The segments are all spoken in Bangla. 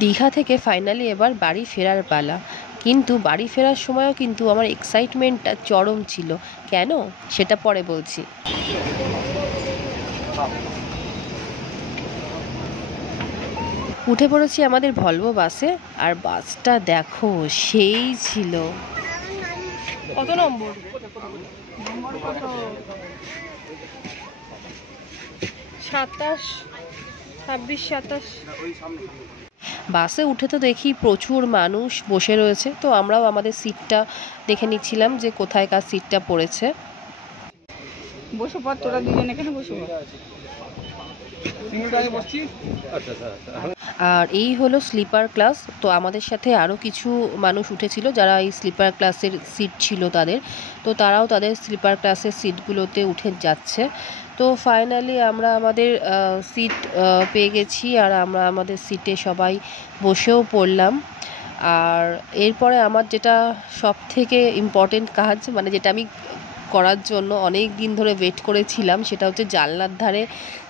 দীঘা থেকে ফাইনালি এবার বাড়ি ফেরার পালা। কিন্তু বাড়ি ফেরার সময়ও কিন্তু আমার এক্সাইটমেন্টটা চরম ছিল। কেন সেটা পরে বলছি। উঠে পড়েছি আমাদের ভলভো বাসে, আর বাসটা দেখো সেই ছিল। কত নম্বর? 27, 26, 27। বাসে উঠে তো দেখি প্রচুর মানুষ বসে রয়েছে, তো আমরাও আমাদের সিটটা দেখে নিচ্ছিলাম যে কোথায় কার সিটটা পড়েছে। বসে পড়, তোরা দুজনে কেন বসে পড়? আর এই হলো স্লিপার ক্লাস। তো আমাদের সাথে আরও কিছু মানুষ উঠেছিল যারা এই স্লিপার ক্লাসের সিট ছিল তাদের, তো তারাও তাদের স্লিপার ক্লাসের সিটগুলোতে উঠে যাচ্ছে। তো ফাইনালি আমরা আমাদের সিট পেয়ে গেছি, আর আমরা আমাদের সিটে সবাই বসেও পড়লাম। আর এরপরে আমার যেটা সব থেকে ইম্পর্টেন্ট কাজ, মানে যেটা আমি করার জন্য অনেক দিন ধরে ওয়েট করেছিলাম, সেটা হচ্ছে জানলার ধারে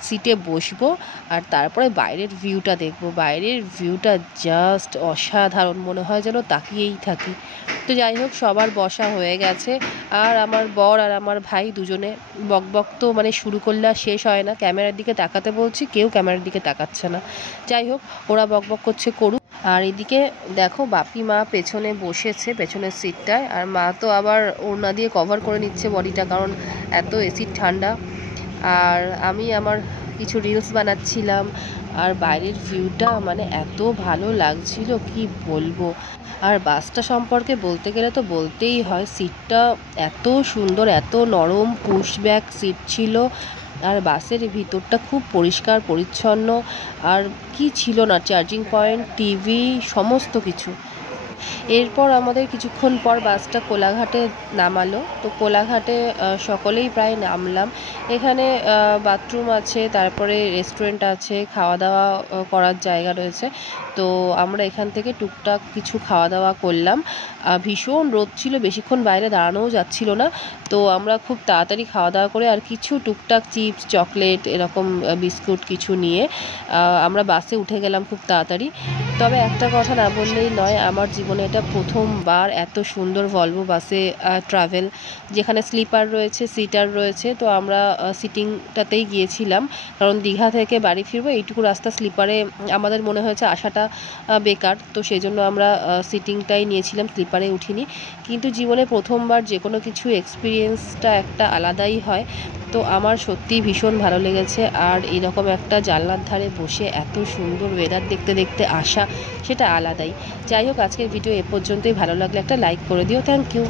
সিটে বসবো আর তারপরে বাইরের ভিউটা দেখব। বাইরের ভিউটা জাস্ট অসাধারণ, মনে হয় যেন তাকিয়েই থাকি। তো যাই হোক, সবার বসা হয়ে গেছে, আর আমার বর আর আমার ভাই দুজনে বকবক তো মানে শুরু করলে আর শেষ হয় না। ক্যামেরার দিকে তাকাতে বলছি, কেউ ক্যামেরার দিকে তাকাচ্ছে না। যাই হোক, ওরা বকবক করছে করুক। আর এদিকে দেখো বাপি মা পেছনে বসেছে, পেছনের সিটটায়, আর মা তো আবার ওড়না দিয়ে কভার করে নিচ্ছে বডিটা, কারণ এত এসিড ঠান্ডা। আর আমি আমার কিছু রিলস বানাচ্ছিলাম, আর বাইরের ভিউটা মানে এত ভালো লাগছিল কি বলবো। আর বাসটা সম্পর্কে বলতে গেলে তো বলতেই হয়, সিটটা এত সুন্দর, এত নরম পুশ ব্যাক সিট ছিল, আর বাসের ভিতরটা খুব পরিষ্কার পরিচ্ছন্ন। আর কি ছিল না, চার্জিং পয়েন্ট, টিভি, সমস্ত কিছু। এরপর আমাদের কিছুক্ষণ পর বাসটা কোলাঘাটে নামালো। তো কোলাঘাটে সকলেই প্রায় নামলাম। এখানে বাথরুম আছে, তারপরে রেস্টুরেন্ট আছে, খাওয়া দাওয়া করার জায়গা রয়েছে। তো আমরা এখান থেকে টুকটাক কিছু খাওয়া দাওয়া করলাম। ভীষণ রোদ ছিল, বেশিক্ষণ বাইরে দাঁড়ানোও যাচ্ছিল না। তো আমরা খুব তাড়াতাড়ি খাওয়া দাওয়া করে আর কিছু টুকটাক চিপস, চকলেট, এরকম বিস্কুট কিছু নিয়ে আমরা বাসে উঠে গেলাম খুব তাড়াতাড়ি। তবে একটা কথা না বললেই নয়, আমার জীবনে এটা প্রথমবার এত সুন্দর ভলভো বাসে ট্রাভেল, যেখানে স্লিপার রয়েছে, সিটার রয়েছে। তো আমরা সিটিংটাতেই গিয়েছিলাম, কারণ দীঘা থেকে বাড়ি ফিরবো এইটুকু রাস্তা স্লিপারে আমাদের মনে হয়েছে আসাটা বেকার, তো সেই জন্য আমরা সিটিংটাই নিয়েছিলাম, স্লিপারে উঠিনি। কিন্তু জীবনে প্রথমবার যে কোনো কিছু এক্সপিরিয়েন্সটা একটা আলাদাই হয়। তো আমার সত্যিই ভীষণ ভালো লেগেছে। আর এরকম একটা জানলার ধারে বসে এত সুন্দর ওয়েদার দেখতে দেখতে আসা, সেটা আলাদাই। যাই হোক, আজকের ভিডিও এ পর্যন্তই। ভালো লাগলে একটা লাইক করে দিও। Thank you.